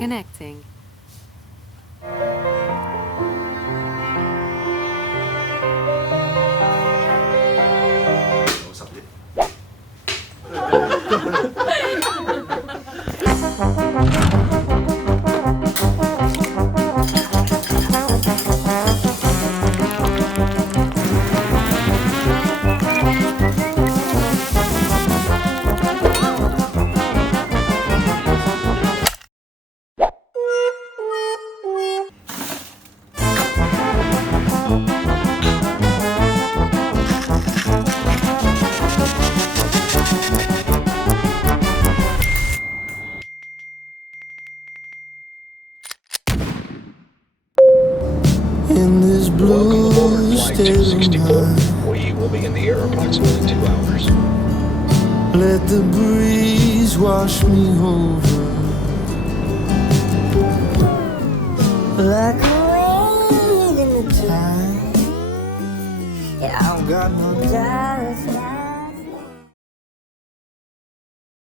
Connecting. In this blue state of mind, We will be in the air approximately 2 hours. let the breeze wash me over like a rain in the time. Yeah, I've got no doubt.